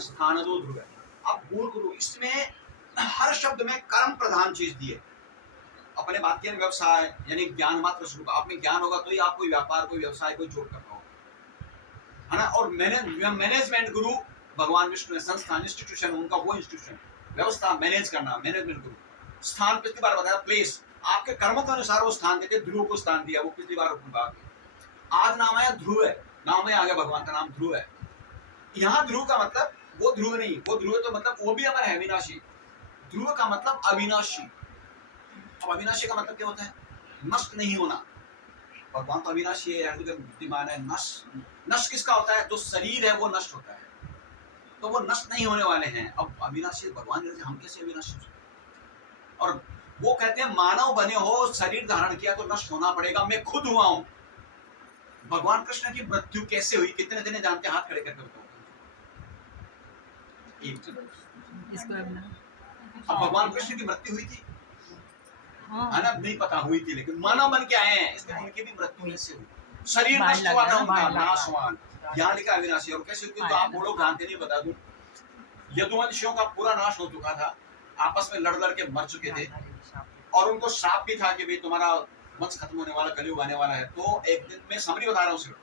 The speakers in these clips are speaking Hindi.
स्थान दो ध्रुव है। अब मूल गुरु इसमें हर शब्द में कर्म प्रधान चीज दी है। अपने वाक्य में व्यवसाय यानी ज्ञान मात्र स्वरूप, आप में ज्ञान होगा तो ही आप कोई व्यापार कोई व्यवसाय कोई जोड़ कर पाओगे, है ना। और मैनेजमेंट गुरु भगवान विष्णु है। संस्थान इंस्टीट्यूशन उनका वो इंस्टीट्यूशन, व्यवस्था मैनेज करना मैनेजमेंट गुरु। स्थान पिछली बार बताया प्लेस, आपके कर्मों के अनुसार वो स्थान देते, ध्रुव को स्थान दिया, वो पिछली बार बात। आज नाम आया ध्रुव है, नाम में आ गया भगवान का नाम ध्रुव है। यहाँ ध्रुव का मतलब वो ध्रुव नहीं, वो ध्रुव तो मतलब वो भी अमर है, अविनाशी। ध्रुव का मतलब अविनाशी। अब अविनाशी का मतलब क्या होता है? नष्ट नहीं होना। भगवान तो अविनाशी है, बुद्धिमान है। नष्ट किसका होता है? जो शरीर है वो नष्ट होता है, तो वो नष्ट नहीं होने वाले हैं। अब अविनाशी भगवान, हम कैसे अविनाशी? और वो कहते हैं मानव बने हो, शरीर धारण किया तो नष्ट होना पड़ेगा, मैं खुद हुआ हूं। भगवान कृष्ण की मृत्यु कैसे हुई? कितने जने जानते? हाथ खड़े करके बताओ। अब भगवान कृष्ण की मृत्यु हुई थी, है ना? नहीं पता हुई थी, लेकिन मानव बन के आए हैं, इसलिए उनकी भी मृत्यु ऐसे हुई। शरीर नष्ट हुआ था उनका, नाशवान। यहाँ लिखा अविनाशी। और कैसे हुई? तो आप वो लोग जानते नहीं, बता दूं। यदुवंशियों का पूरा नाश हो चुका था, आपस में लड़ लड़ के मर चुके थे, और उनको श्राप भी था कि भाई तुम्हारा वंश खत्म होने वाला, कलयुग आने वाला है। तो एक दिन में समरी बता रहा हूँ सिर्फ,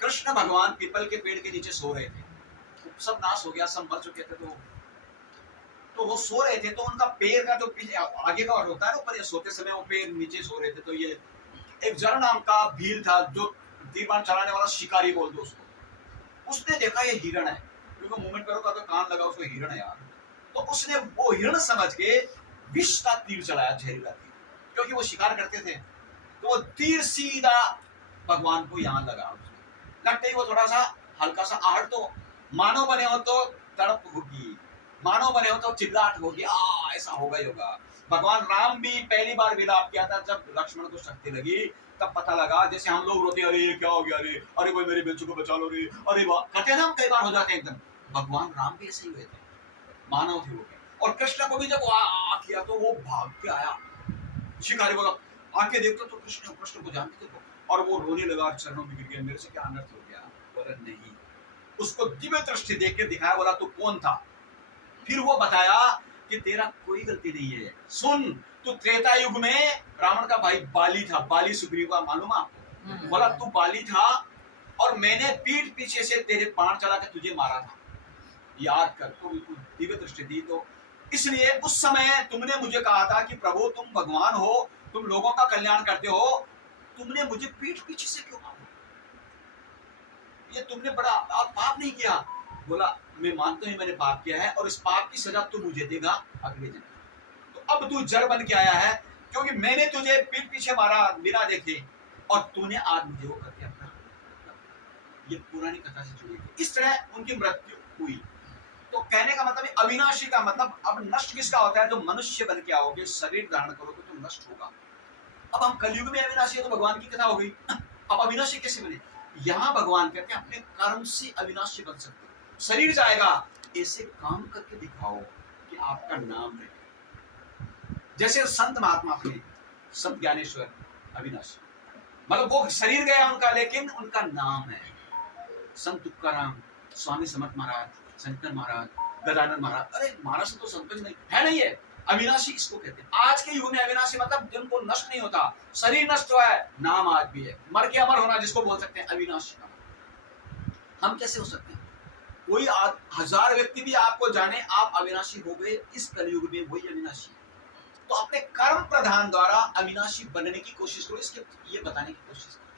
कृष्ण भगवान पीपल के पेड़ के नीचे सो रहे थे, सब नाश हो गया, सब मर चुके थे। तो वो सो रहे थे, तो उनका पैर का जो पीछे आगे का होता है ना ऊपर, ये सोते समय वो पैर नीचे सो रहे थे। तो ये एक जर नाम का भील था, जो तीर बाण चलाने वाला शिकारी बोल दो उसको। उसने देखा ये हिरण है, क्योंकि मूवमेंट पैरों का तो कान लगा, उसको हिरण है यार। तो उसने वो हिरण समझ के विष का तीर चलाया, जहरीला तीर, क्योंकि वो शिकार करते थे। तो वो तीर सीधा भगवान को यहाँ लगा। लगते ही वो थोड़ा सा हल्का सा आहट, तो मानव बने हो तो तड़प होगी, मानव बने हो तो चिल्लाहट होगी, ऐसा होगा ही होगा। भगवान राम भी पहली बार विलाप किया था जब लक्ष्मण को शक्ति लगी, तब पता लगा। जैसे हम लोग रोते, अरे क्या हो गया, अरे कोई मेरे बच्चों को बचा लो रे, अरे वाह कहते हैं ना, हम कई बार हो जाते हैं एकदम। भगवान राम भी ऐसे ही हुए थे, मानव थे वो। और कृष्ण को भी जब किया तो वो भाग के आया, शिकारी बोला आके देखते तो कृष्ण को जानते थे वो, और वो रोने लगा, चरणों में गिर गया, मेरे से क्या अनर्थ हो गया। बोला नहीं, उसको दिव्य दृष्टि देख के दिखाया, बोला तू कौन था? फिर वो बताया कि तेरा कोई गलती नहीं है। सुन, तू त्रेता युग में रावण का भाई बाली था, बाली सुग्रीव का, मालूम आपको? बोला तू बाली था, और मैंने पीठ पीछे से तेरे बाण चला के तुझे मारा था, याद कर। तो बिल्कुल दिव्य दृष्टि दी। तो इसलिए उस समय तुमने मुझे कहा था कि प्रभु तुम भगवान हो, तुम लोगों का कल्याण करते हो, तुमने मुझे पीठ पीछे से क्यों मारा? ये तुमने बड़ा पाप नहीं किया। बोला मैं मानता हूं मैंने पाप किया है, और इस पाप की सजा तू मुझे देगा अगले जन्म। तो अब तू जड़ बन के आया है, क्योंकि मैंने तुझे पीठ पीछे मारा बिना देखे, और तूने आज मुझे वो करके अपना। ये पुरानी कथा से जुड़ी थी। इस तरह उनकी मृत्यु हुई। तो कहने का मतलब अविनाशी का मतलब, अब नष्ट किसका होता है? जो मनुष्य बन के आओगे, शरीर धारण करोगे तो नष्ट होगा। अब हम कलयुग में अविनाशी है, तो भगवान की कथा हो गई। अब अविनाशी कैसे बने? यहाँ भगवान कहते हैं अपने कर्म से अविनाशी बन सकते हो। शरीर जाएगा, ऐसे काम करके दिखाओ कि आपका नाम है। जैसे संत महात्मा अपने, संत ज्ञानेश्वर अविनाशी, मतलब वो शरीर गया उनका, लेकिन उनका नाम है। संत तुकाराम, स्वामी समर्थ महाराज, शंकर महाराज, गजानन महाराज, अरे महाराज तो संत नहीं है, नहीं है, अविनाशी इसको कहते हैं। आज के युग में अविनाशी मतलब जिनको नष्ट नहीं होता, शरीर नष्ट हुआ है, नाम आज भी है। मर के अमर होना जिसको बोल सकते हैं, अविनाशी का। हम कैसे हो सकते हैं? कोई 1000 व्यक्ति भी आपको जाने, आप अविनाशी हो गए इस कलयुग में, वही अविनाशी है। तो अपने कर्म प्रधान द्वारा अविनाशी बनने की कोशिश करो, इसके ये बताने की कोशिश करो।